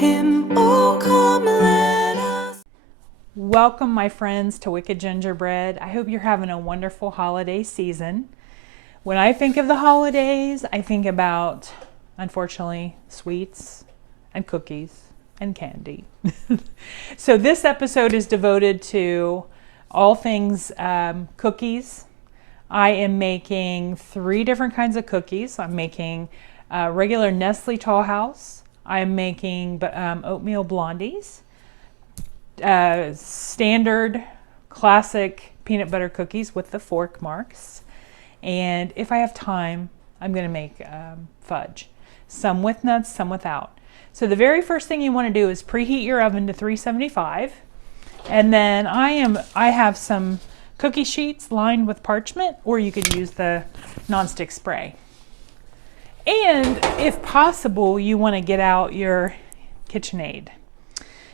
him. Oh, come let us. Welcome, my friends, to Wicked Gingerbread. I hope you're having a wonderful holiday season. When I think of the holidays, I think about, unfortunately, sweets and cookies and candy. So this episode is devoted to all things cookies. I am making 3 different kinds of cookies. I'm making regular Nestle Tall House. I'm making oatmeal Blondies. Standard classic peanut butter cookies with the fork marks. And if I have time, I'm going to make fudge. Some with nuts, some without. So the very first thing you want to do is preheat your oven to 375. And then I have some cookie sheets lined with parchment, or you could use the nonstick spray. And if possible, you want to get out your KitchenAid.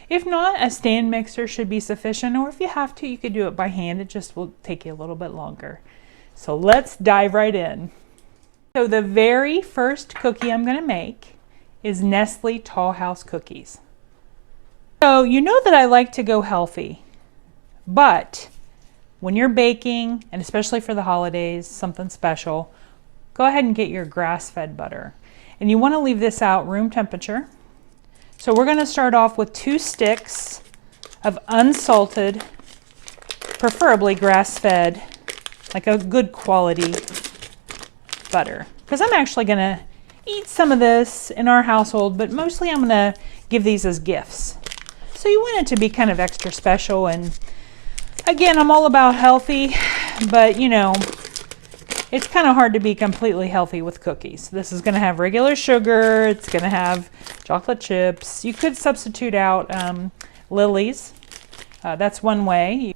If not, a stand mixer should be sufficient, or if you have to, you could do it by hand. It just will take you a little bit longer. So let's dive right in. So the very first cookie I'm going to make is Nestle Tall House cookies. So you know that I like to go healthy, but when you're baking, and especially for the holidays, something special, go ahead and get your grass-fed butter. And you want to leave this out room temperature. So we're going to start off with 2 sticks of unsalted, preferably grass-fed, like a good quality butter. Because I'm actually going to eat some of this in our household, but mostly I'm going to give these as gifts. So you want it to be kind of extra special. And again, I'm all about healthy, but you know, it's kind of hard to be completely healthy with cookies. This is going to have regular sugar. It's going to have chocolate chips. You could substitute out lilies. That's one way.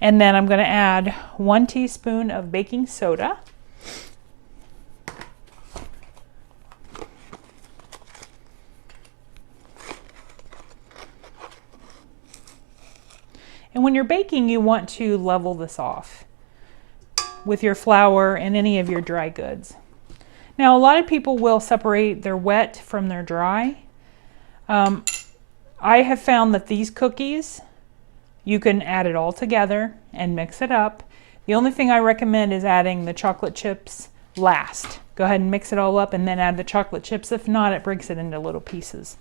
And then I'm going to add 1 teaspoon of baking soda. And when you're baking, you want to level this off with your flour and any of your dry goods. Now, a lot of people will separate their wet from their dry. I have found that these cookies, you can add it all together and mix it up. The only thing I recommend is adding the chocolate chips last. Go ahead and mix it all up and then add the chocolate chips. If not, it breaks it into little pieces.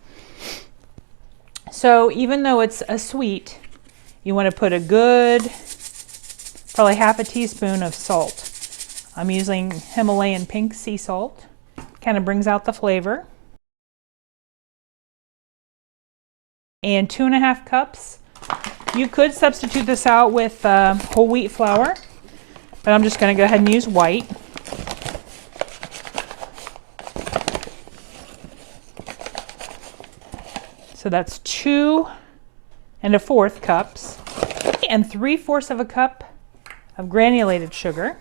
So even though it's a sweet, you want to put a good, probably half a teaspoon of salt. I'm using Himalayan pink sea salt. Kind of brings out the flavor. And 2.5 cups. You could substitute this out with whole wheat flour, but I'm just going to go ahead and use white. So that's 2 1/4 cups. And 3/4 cup of granulated sugar.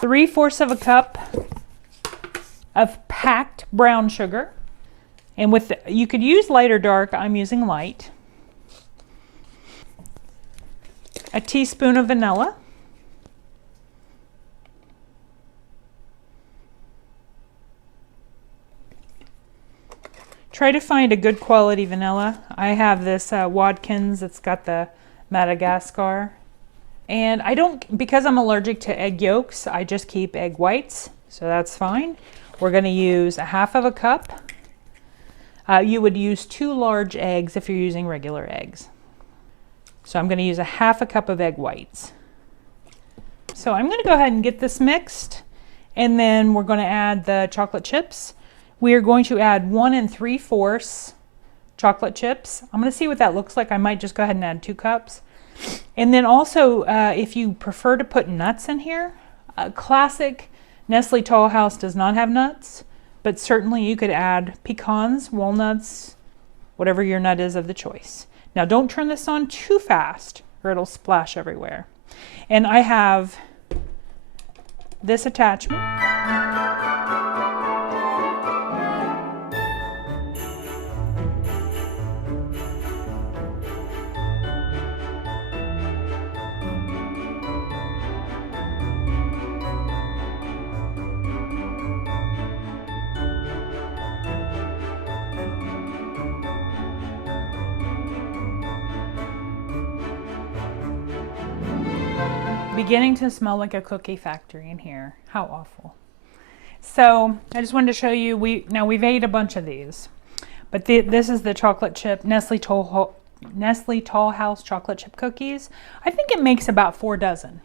3/4 cup of packed brown sugar. And you could use light or dark. I'm using light. A teaspoon of vanilla. Try to find a good quality vanilla. I have this Watkins. It's got the Madagascar. And because I'm allergic to egg yolks, I just keep egg whites. So that's fine. We're going to use 1/2 cup. You would use 2 large eggs if you're using regular eggs. So I'm going to use 1/2 cup of egg whites. So I'm going to go ahead and get this mixed. And then we're going to add the chocolate chips. We are going to add 1 3/4 chocolate chips. I'm going to see what that looks like. I might just go ahead and add 2 cups. And then also, if you prefer to put nuts in here, classic Nestle Tall House does not have nuts, but certainly you could add pecans, walnuts, whatever your nut is of the choice. Now don't turn this on too fast or it'll splash everywhere. And I have this attachment. beginning to smell like a cookie factory in here. How awful. So I just wanted to show you, we've ate a bunch of these, but this is the chocolate chip Nestle Toll House chocolate chip cookies. I think it makes about 4 dozen.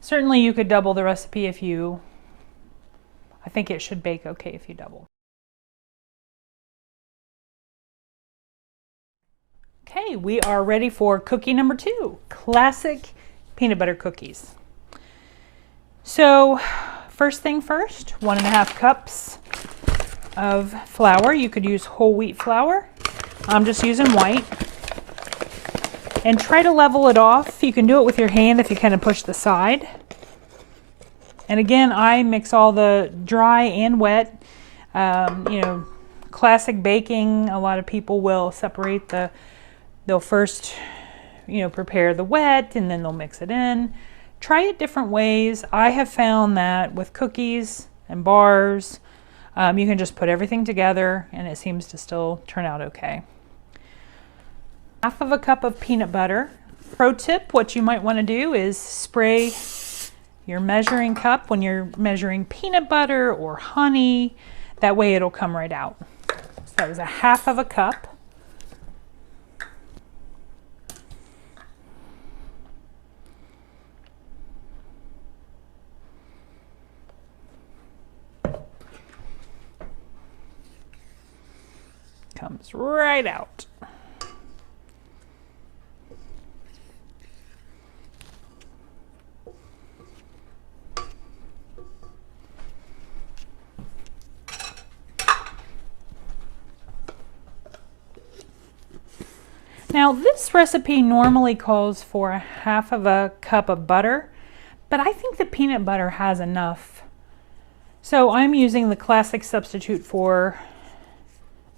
Certainly you could double the recipe I think it should bake okay if you double. Okay, we are ready for cookie number 2, classic peanut butter cookies. So first thing first, 1.5 cups of flour. You could use whole wheat flour. I'm just using white. And try to level it off. You can do it with your hand if you kind of push the side. And again, I mix all the dry and wet. Classic baking, a lot of people will separate they'll first, prepare the wet and then they'll mix it in. Try it different ways. I have found that with cookies and bars, you can just put everything together and it seems to still turn out okay. 1/2 cup of peanut butter. Pro tip, what you might want to do is spray your measuring cup when you're measuring peanut butter or honey. That way it'll come right out. So that was 1/2 cup. Comes right out. Now this recipe normally calls for 1/2 cup of butter, but I think the peanut butter has enough. So I'm using the classic substitute for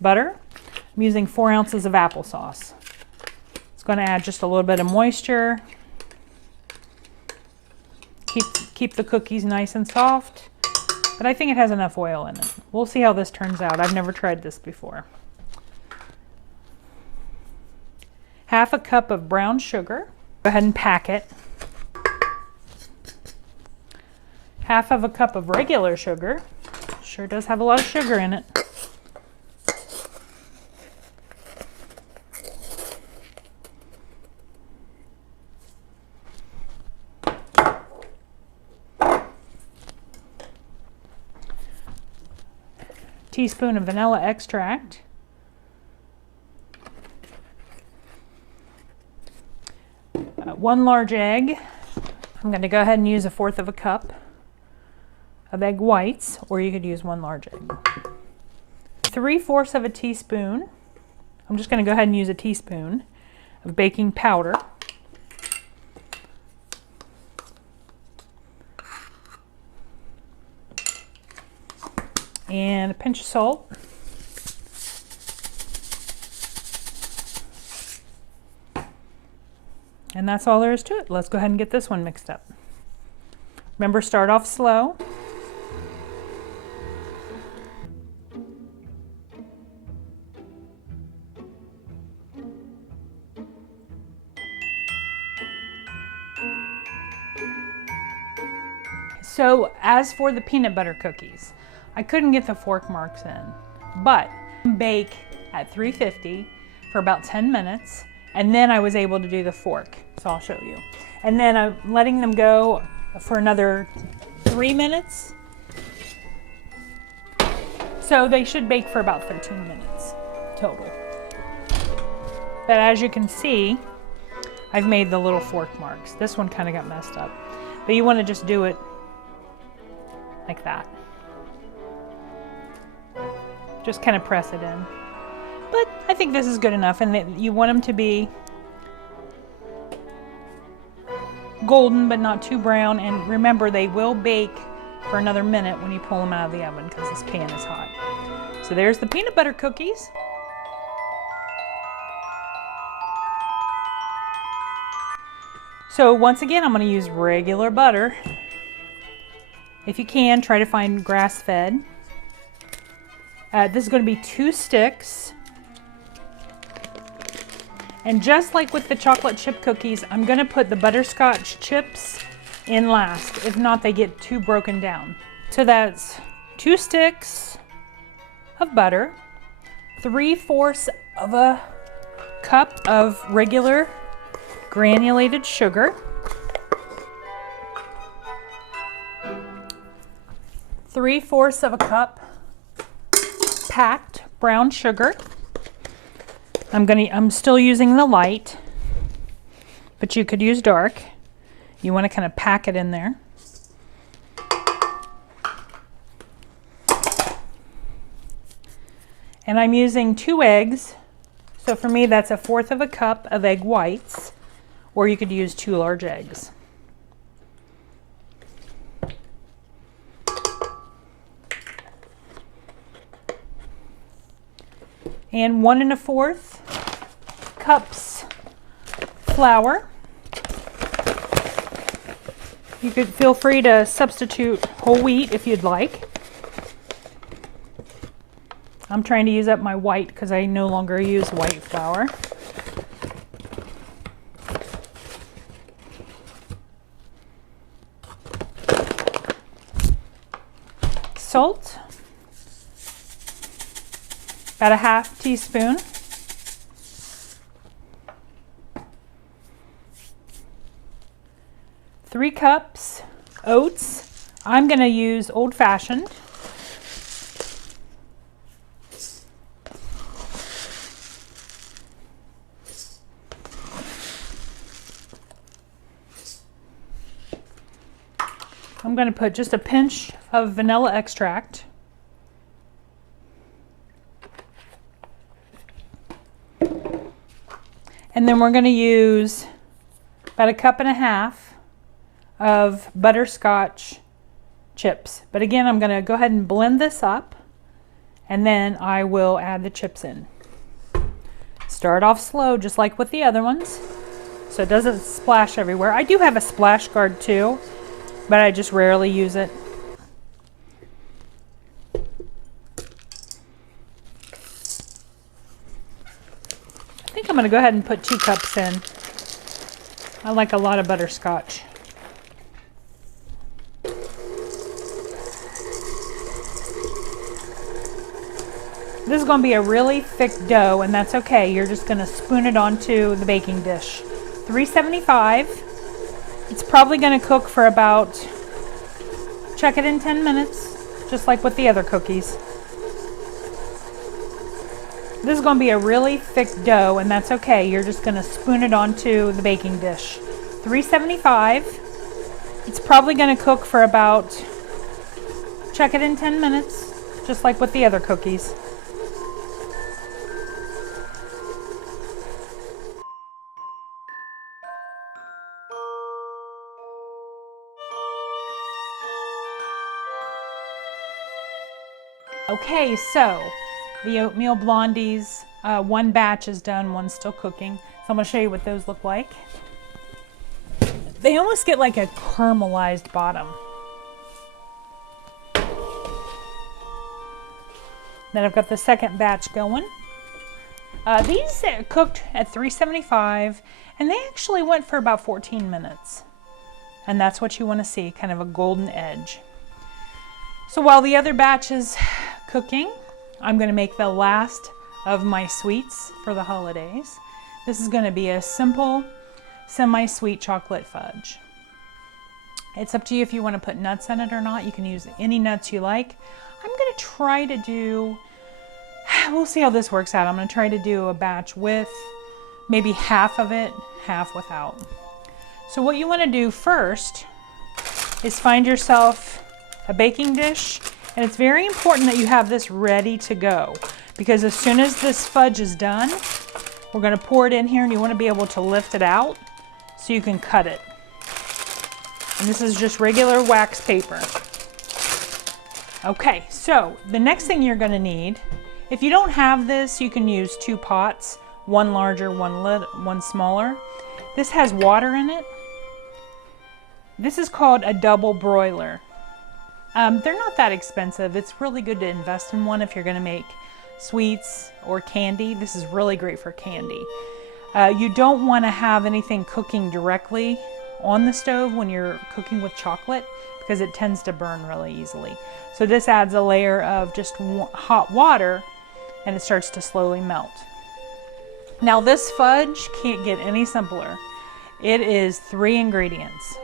butter. I'm using 4 ounces of applesauce. It's going to add just a little bit of moisture. Keep the cookies nice and soft, but I think it has enough oil in it. We'll see how this turns out. I've never tried this before. 1/2 cup of brown sugar. Go ahead and pack it. 1/2 cup of regular sugar. Sure does have a lot of sugar in it. Teaspoon of vanilla extract. 1 large egg. I'm going to go ahead and use 1/4 cup of egg whites, or you could use 1 large egg. 3/4 teaspoon. I'm just going to go ahead and use a teaspoon of baking powder. And a pinch of salt. And that's all there is to it. Let's go ahead and get this one mixed up. Remember, start off slow. So as for the peanut butter cookies, I couldn't get the fork marks in, but bake at 350 for about 10 minutes, and then I was able to do the fork, so I'll show you. And then I'm letting them go for another 3 minutes. So they should bake for about 13 minutes total. But as you can see, I've made the little fork marks. This one kind of got messed up, but you want to just do it like that. Just kind of press it in. But I think this is good enough, and you want them to be golden but not too brown. And remember, they will bake for another minute when you pull them out of the oven because this pan is hot. So there's the peanut butter cookies. So once again, I'm going to use regular butter. If you can, try to find grass-fed. This is going to be 2 sticks. And just like with the chocolate chip cookies, I'm gonna put the butterscotch chips in last. If not, they get too broken down. So that's 2 sticks of butter, 3/4 of a cup of regular granulated sugar, 3/4 of a cup packed brown sugar. I'm still using the light, but you could use dark. You want to kind of pack it in there. And I'm using 2 eggs. So for me, that's 1/4 of a cup of egg whites, or you could use 2 large eggs. And 1 1/4 cups flour. You could feel free to substitute whole wheat if you'd like. I'm trying to use up my white because I no longer use white flour. Salt, about a 1/2 teaspoon. Three cups oats. I'm going to use old-fashioned. I'm going to put just a pinch of vanilla extract. And then we're going to use about 1.5 cups of butterscotch chips. But again, I'm going to go ahead and blend this up, and then I will add the chips in. Start off slow, just like with the other ones, so it doesn't splash everywhere. I do have a splash guard too, but I just rarely use it. I think I'm going to go ahead and put 2 cups in. I like a lot of butterscotch. This is going to be a really thick dough, and that's okay. You're just going to spoon it onto the baking dish. 375. It's probably going to cook for about, check it in 10 minutes, just like with the other cookies. This is going to be a really thick dough, and that's okay. You're just going to spoon it onto the baking dish. 375. It's probably going to cook for about, check it in 10 minutes, just like with the other cookies. Okay, so the oatmeal blondies, 1 batch is done, 1's still cooking. So I'm going to show you what those look like. They almost get like a caramelized bottom. Then I've got the second batch going. These cooked at 375, and they actually went for about 14 minutes. And that's what you want to see, kind of a golden edge. So while the other batch is cooking, I'm going to make the last of my sweets for the holidays. This is going to be a simple semi-sweet chocolate fudge. It's up to you if you want to put nuts in it or not. You can use any nuts you like. I'm going to try to do, we'll see how this works out. I'm going to try to do a batch with maybe half of it, half without. So what you want to do first is find yourself a baking dish. And it's very important that you have this ready to go, because as soon as this fudge is done, we're going to pour it in here, and you want to be able to lift it out so you can cut it. And this is just regular wax paper. Okay, so the next thing you're going to need, if you don't have this, you can use 2 pots, 1 larger, 1 smaller. This has water in it. This is called a double broiler. They're not that expensive. It's really good to invest in one if you're going to make sweets or candy. This is really great for candy. You don't want to have anything cooking directly on the stove when you're cooking with chocolate because it tends to burn really easily. So this adds a layer of just hot water and it starts to slowly melt. Now this fudge can't get any simpler. It is 3 ingredients.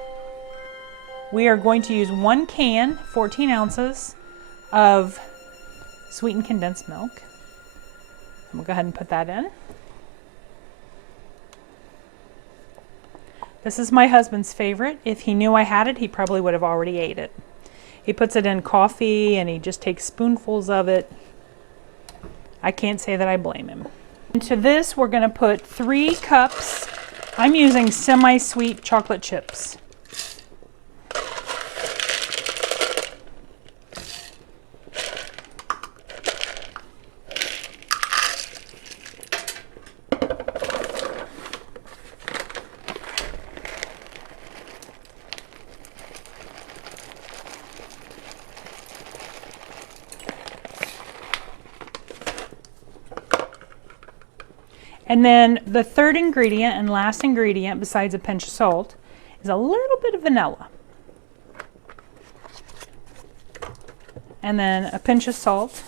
We are going to use 1 can, 14 ounces of sweetened condensed milk. I'm gonna go ahead and put that in. This is my husband's favorite. If he knew I had it, he probably would have already ate it. He puts it in coffee and he just takes spoonfuls of it. I can't say that I blame him. Into this, we're gonna put 3 cups. I'm using semi-sweet chocolate chips. And then the third ingredient and last ingredient, besides a pinch of salt, is a little bit of vanilla. And then a pinch of salt.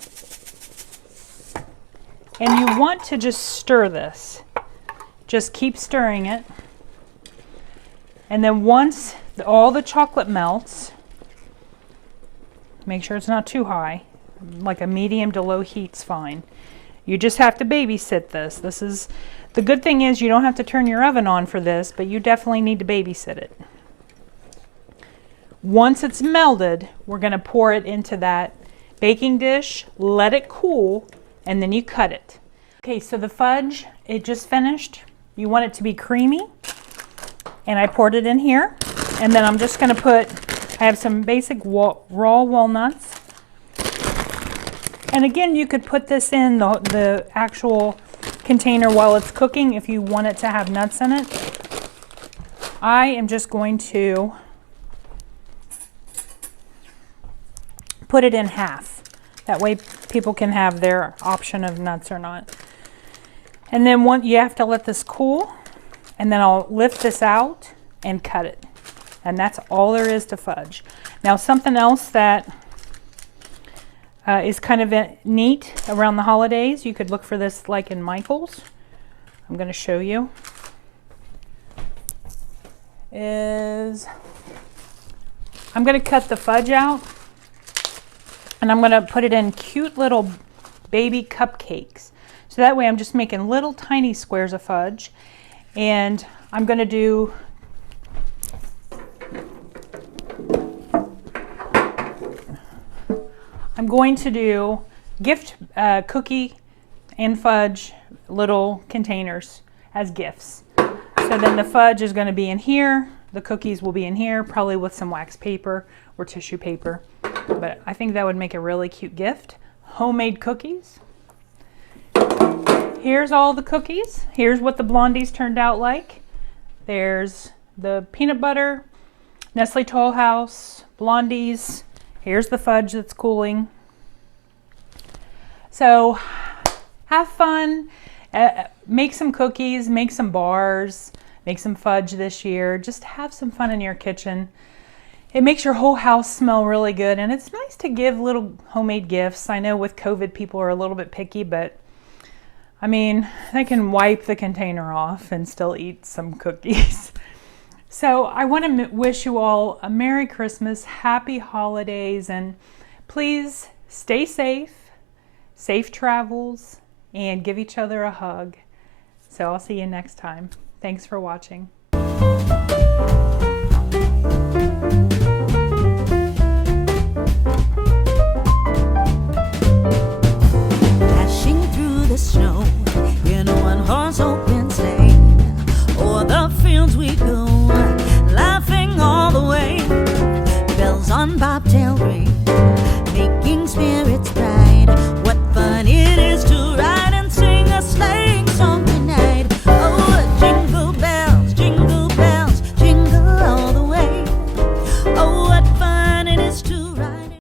And you want to just stir this. Just keep stirring it. And then once all the chocolate melts, make sure it's not too high. Like a medium to low heat's fine. You just have to babysit this. This is, the good thing is you don't have to turn your oven on for this, but you definitely need to babysit it. Once it's melted, we're going to pour it into that baking dish, let it cool, and then you cut it. Okay, so the fudge, it just finished. You want it to be creamy, and I poured it in here. And then I'm just going to put, I have some basic raw walnuts. And again, you could put this in the actual container while it's cooking if you want it to have nuts in it. I am just going to put it in half. That way people can have their option of nuts or not. And then you have to let this cool, and then I'll lift this out and cut it. And that's all there is to fudge. Now something else that is kind of neat around the holidays. You could look for this like in Michael's. I'm going to show you. I'm going to cut the fudge out and I'm going to put it in cute little baby cupcakes. So that way I'm just making little tiny squares of fudge, and I'm going to do gift cookie and fudge little containers as gifts. So then the fudge is going to be in here, the cookies will be in here, probably with some wax paper or tissue paper. But I think that would make a really cute gift. Homemade cookies. Here's all the cookies. Here's what the Blondies turned out like. There's the peanut butter, Nestle Toll House, Blondies. Here's the fudge that's cooling. So have fun, make some cookies, make some bars, make some fudge this year. Just have some fun in your kitchen. It makes your whole house smell really good, and it's nice to give little homemade gifts. I know with COVID people are a little bit picky, but I mean, they can wipe the container off and still eat some cookies. So I want to wish you all a Merry Christmas, Happy Holidays, and please stay safe, safe travels, and give each other a hug. So I'll see you next time. Thanks for watching. Dashing through the snow in a one-horse open sleigh, o'er the fields we go.